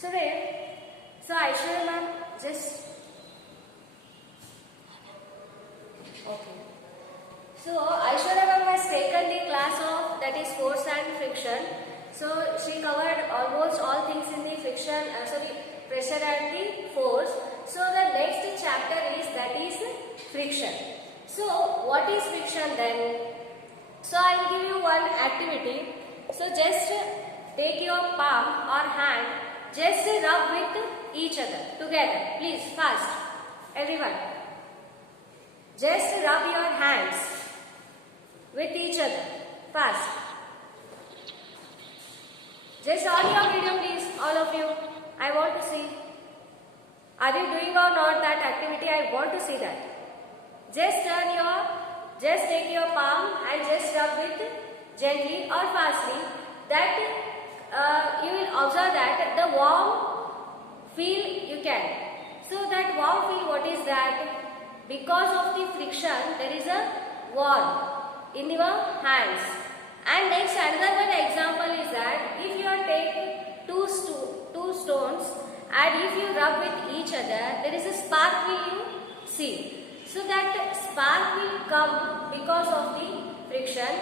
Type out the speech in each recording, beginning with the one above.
So Aishwarya ma'am just okay. So Aishwarya ma'am has taken the class of that is force and friction. So she covered almost all things in the friction, pressure and the force. So the next chapter is that is friction. So what is friction then? So I will give you one activity. So just take your palm or hand, just rub with each other together. Please fast, everyone. Just rub your hands with each other. Fast. Just on your video, please, all of you. I want to see. Are you doing or not that activity? I want to see that. Just take your palm and just rub with gently or fastly. That you will observe that the warm feel you can. So that warm feel, what is that? Because of the friction, there is a warm in your hands. And next another one example is that if you are taking two stones and if you rub with each other, there is a spark will you see. So that spark will come because of the friction.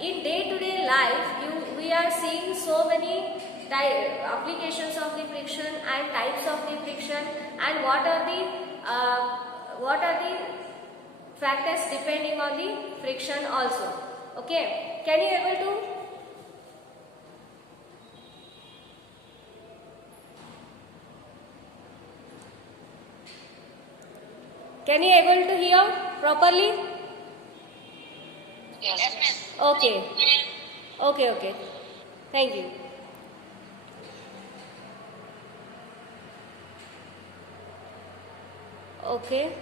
In day-to-day life, we are seeing so many applications of the friction and types of the friction, and what are the factors depending on the friction also. Okay, can you able to? Can you able to hear properly? Yes, miss. Okay. Okay. Thank you. Okay.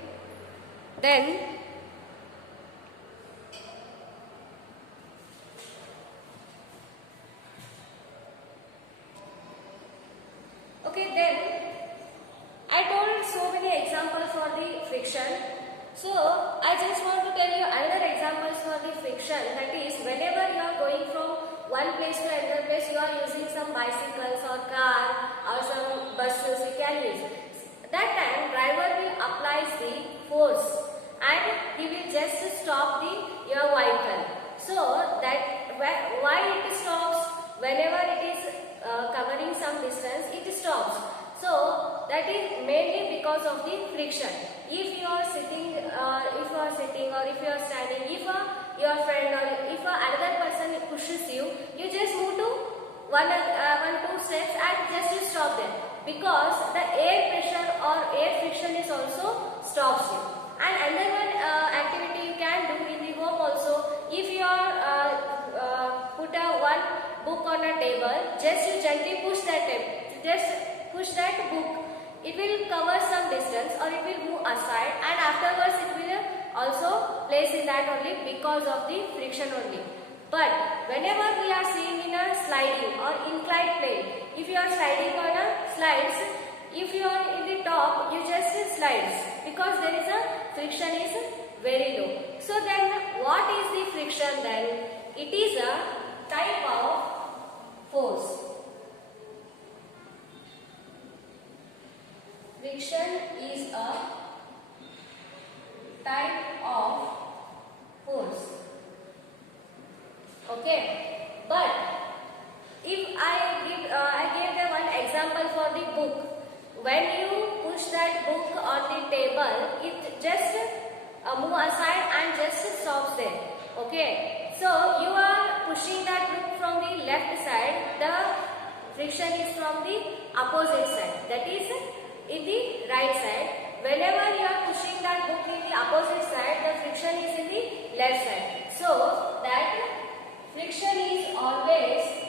Then I told so many examples for the friction. So I just want to tell you another examples for the friction. That is, whenever you are going from one place to another place, you are using some bicycles or car or some buses you can use. That time driver will apply the force and he will just stop your vehicle. So that why it stops? Whenever it is covering some distance, it stops. So that is mainly because of the friction. If you are sitting, or if you are standing, if your friend or if another person pushes you, you just move to one, two steps and just you stop there, because the air pressure or air friction is also stops you. And another one activity you can do in the home also. If you are put one book on a table, just you gently push that push that book. It will cover some distance or it will move aside, and afterwards it will also place in that only because of the friction only. But whenever we are seeing in a sliding or inclined plane, if you are sliding on a slides, if you are in the top, you just slides because there is a friction is very low. So then what is the friction then? It is a type of force. Friction is a type of force. Okay, but if I gave the one example for the book. When you push that book on the table, it just move aside and just stops there. Okay, so you are pushing that book from the left side. The friction is from the opposite side. That is in the right side. Whenever you are pushing that book in the opposite side, the friction is in the left side. So that friction is always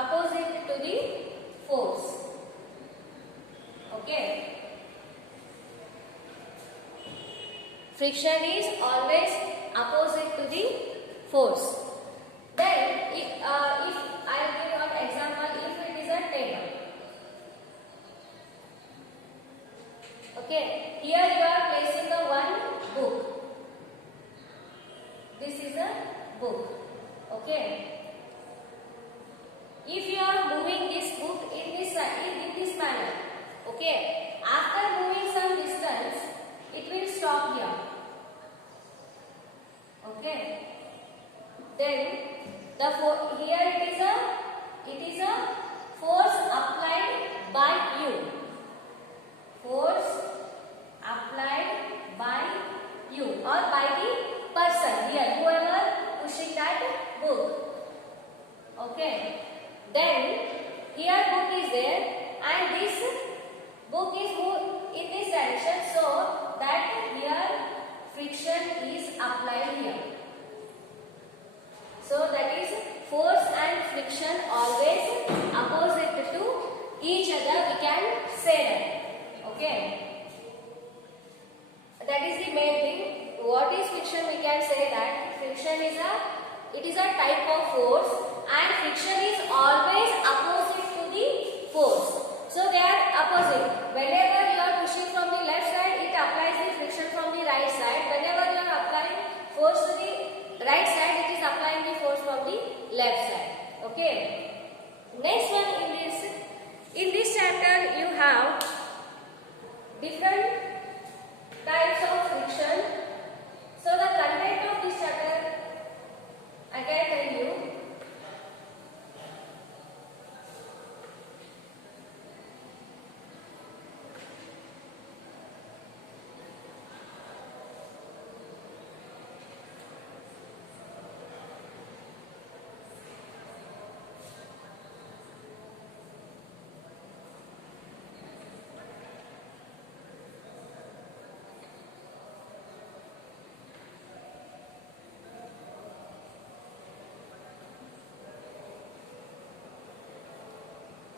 opposite to the force. Okay. Friction is always opposite to the force. Then, if I give an example, if it is a table, Okay, here you are placing the one book. This is a book. Okay. If you are moving this book in this manner, okay, after moving some distance, it will stop here. Okay. Then here it is a force applied by you. Force applied by you or by the person here, whoever pushing that book. Okay. Then here book is there and this book is moved in this direction, so that here friction is applied here. So that is force and friction always opposite to each other, we can say that. Okay. That is the main thing. What is friction? We can say that friction is a type of force and friction is always opposite to the force. So they are opposite. Whenever you are pushing from the left side, it applies the friction from the right side. Whenever you are applying force to the right side, it is applying the force from the left side. Okay. Next one, in this chapter you have different types of friction. So the content of this chapter I can tell you.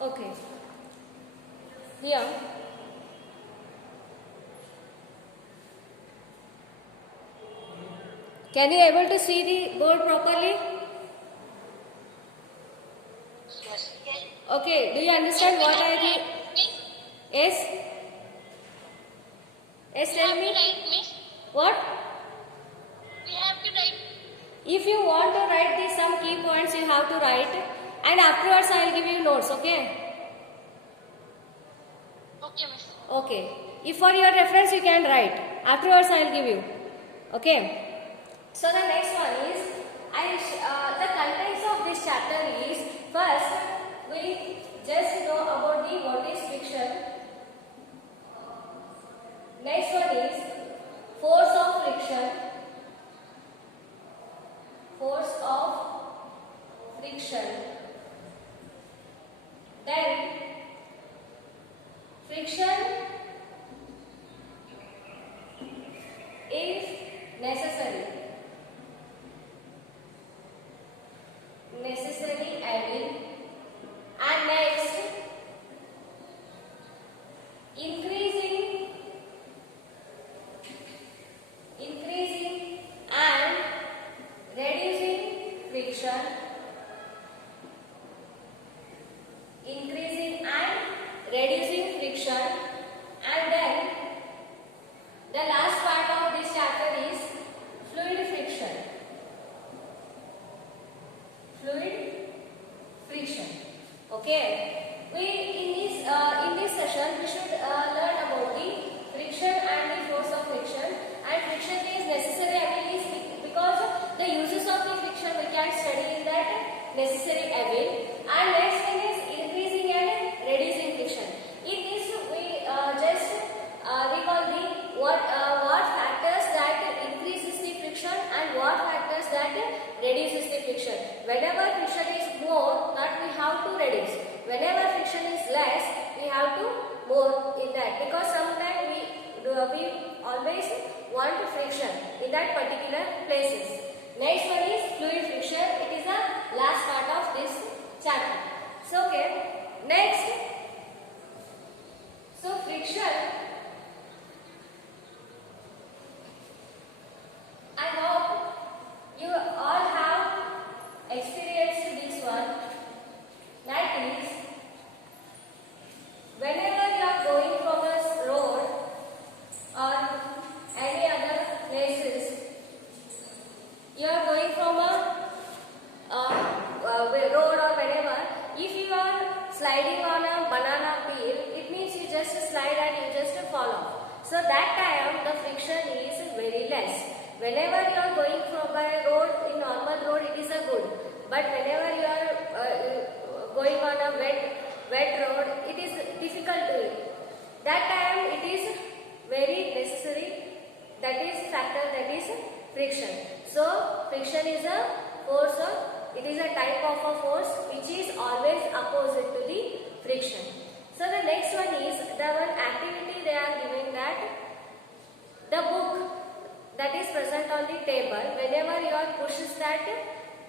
Okay. Here. Can you able to see the board properly? Yes. Okay. Do you understand what I did? Yes? Yes, tell me. What? We have to write. If you want to write these some key points, you have to write. And afterwards I will give you notes, okay? Okay, miss. Okay. If for your reference you can write. Afterwards I will give you. Okay. So the next one is, the contents of this chapter is, first we just know about the what is friction. Next one is force of friction. Force of friction. Then friction is necessary. Necessary adding. And next, increasing and reducing friction. Increasing and reducing friction. And then the last part of this chapter is fluid friction. Fluid friction. Okay. In this session we should learn about the friction and the force of friction. And friction is necessary, I mean, is because the uses of the friction we can study in that necessary avail. And next thing is increasing and reducing friction. In this we just recall the what factors that increases the friction and what factors that reduces the friction. Whenever friction is more, that we have to reduce. Whenever friction is less, we have to more in that, because sometimes we always want friction in that particular places. Next one is fluid friction. It is the last part of this chapter. So okay, next, so friction, I hope you all have experienced this one. That is, whenever you are going from a road just slide and you just fall off. So that time the friction is very less. Whenever you are going from by road, in normal road it is a good. But whenever you are going on a wet road, it is difficult to it. That time it is very necessary. That is factor, that is friction. So friction is a force, or it is a type of a force which is always opposite to the friction. So the next one is the one activity they are giving, that the book that is present on the table, whenever you are pushes that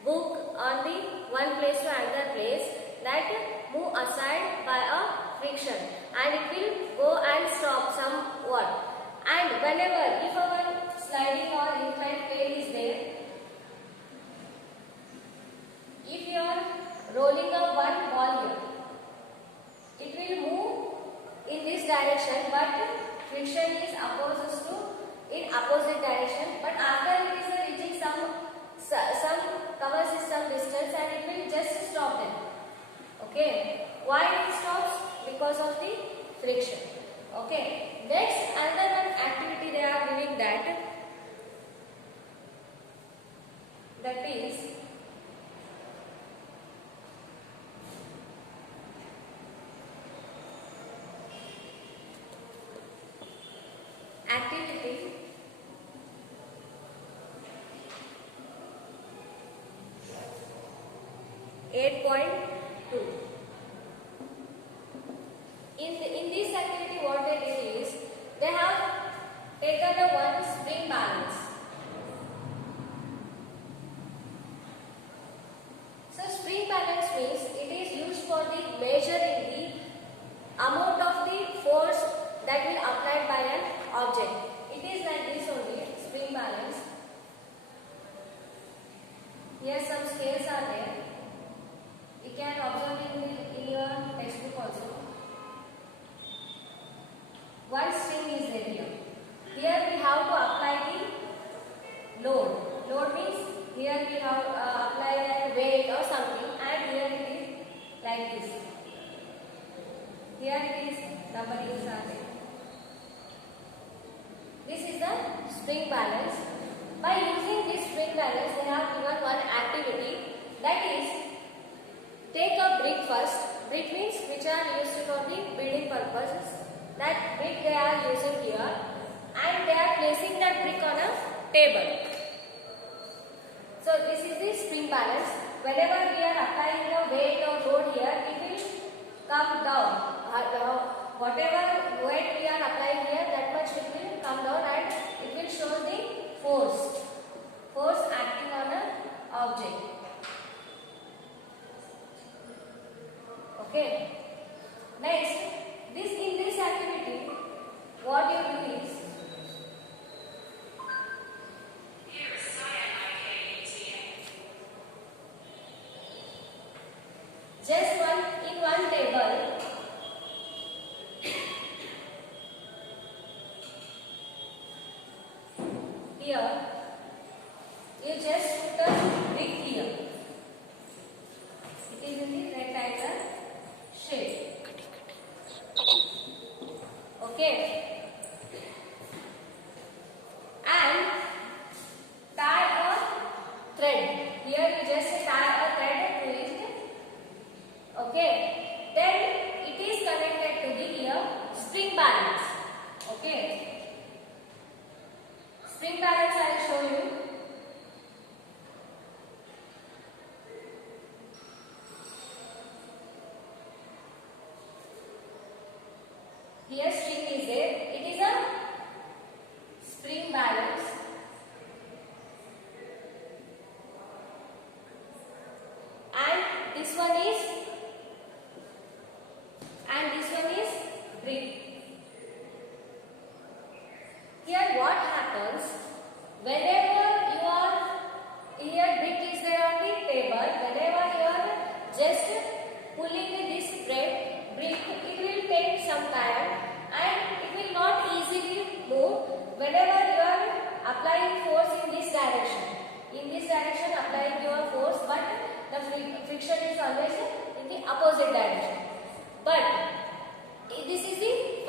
book on the one place to another place, that move aside by a friction and it will go and stop somewhat. And whenever if our sliding or inclined plane is there, if you are rolling a one ball here, it will move in this direction, but friction is opposed to in opposite direction. But after it is reaching some cover system distance, and it will just stop them. Okay, why it stops? Because of the friction. Okay, next another one activity they are giving, that is activity 8.2. In this activity, what they did is they have taken a one spring balance. So spring balance means it is used for the measuring the amount of the force that will applied by an object. It is like this only, spring balance. Here some scales are there. You can observe in your textbook also. One string is there here. Here we have to apply the load. Load means here we have apply a weight or something, and here it is like this. Here it is W's are there. This is the spring balance. By using this spring balance, they have given one activity, that is, take a brick first. Brick means which are used for the building purposes. That brick they are using here, and they are placing that brick on a table. So this is the spring balance. Whenever we are applying a weight or load here, it will come down. Whatever weight we are applying here, that much it will come down, and it will show the force acting on an object. Okay. Next, in this activity, what you do is, just in one table, here, you just put a brick here. It is in the rectangular shape. Okay. And tie a thread. Here you just tie a thread to it. Okay. Then it is connected to the here spring balance. Okay. Spring balance I will show you. Here string is there.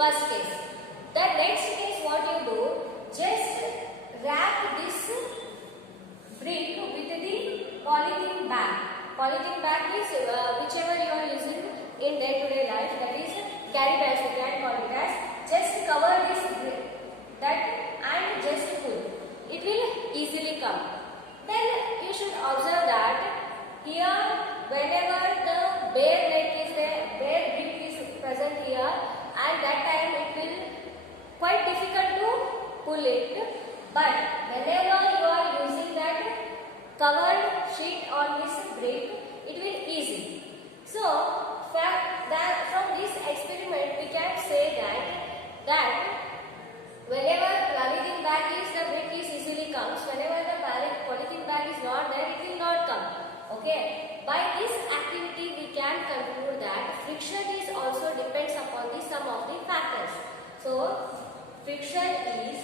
first case. The next case, what you do, just wrap this brick with the polythene bag. Polythene bag is whichever you are using in day-to-day life, that is carry bags, we can call it as. Just cover this brick, that and just pull. It will easily come. Then you should observe that here, whenever the bare neck is there, bare brick is present here, and that time it will quite difficult to pull it. But whenever you are using that covered sheet on this brick, it will easy. So from this experiment we can say that whenever polythene bag is, the brick is easily comes. Whenever the polythene bag is not there, it will not come. Okay. By this activity we can conclude that friction is also depends upon the some of the factors. So friction is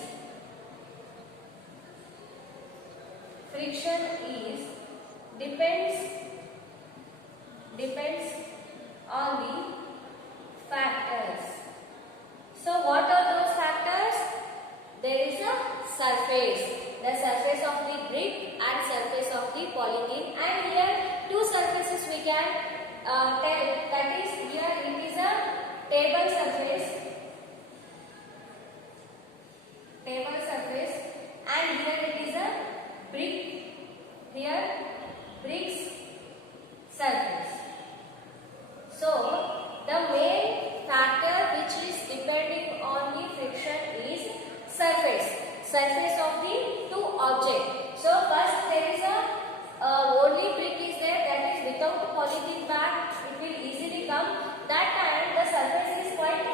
depends on the factors. So what are those factors? There is a surface, the surface of the brick and surface of the polythene, and here two surfaces we can tell, that is here it is a table surface and here it is a bricks surface. So the main factor which is depending on the friction is surface of the two objects. So first there is a only brick is there, that is without polythene bag, it will easily come. That time the surface is quite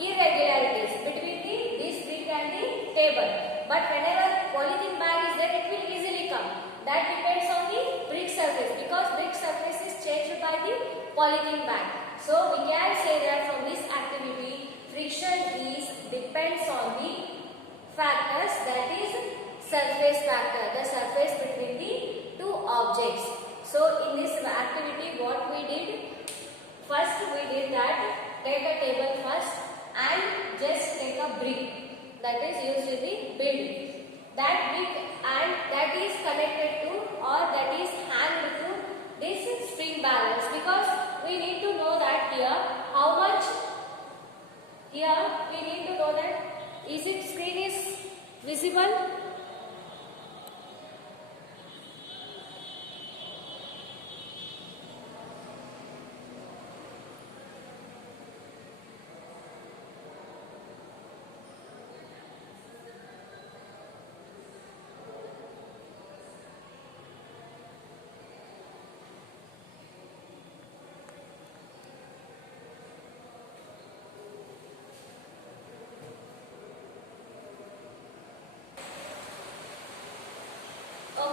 irregularities between this brick and the table. But whenever polythene bag is there, it will easily come. That depends on the brick surface, because brick surface is changed by the polythene bag. So we can say that from this activity, friction depends on the factors, that is surface factor, the surface between the two objects. So in this activity what we did, first we did that take a table first and just take a brick that is used in the building. That brick and that is connected to, or that is hanged to this spring balance, because we need to know that here how much, here we need to know that is it screen is visible.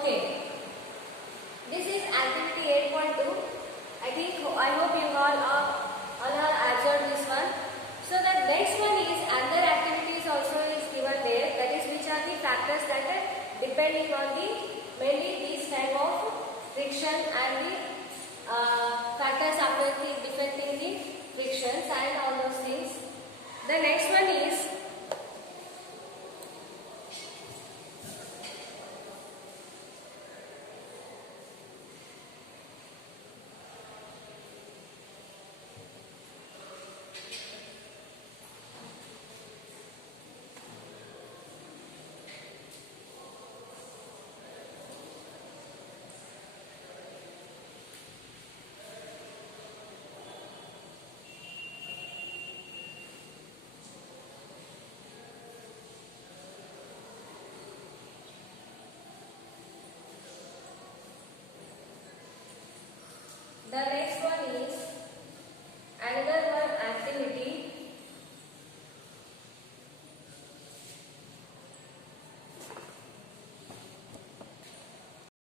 Okay, this is activity 8.2. I hope you all are observed this one. So the next one is other activities also is given there. That is which are the factors that are depending on the mainly this type of friction and the factors affecting the frictions and all those things. The next one is the next one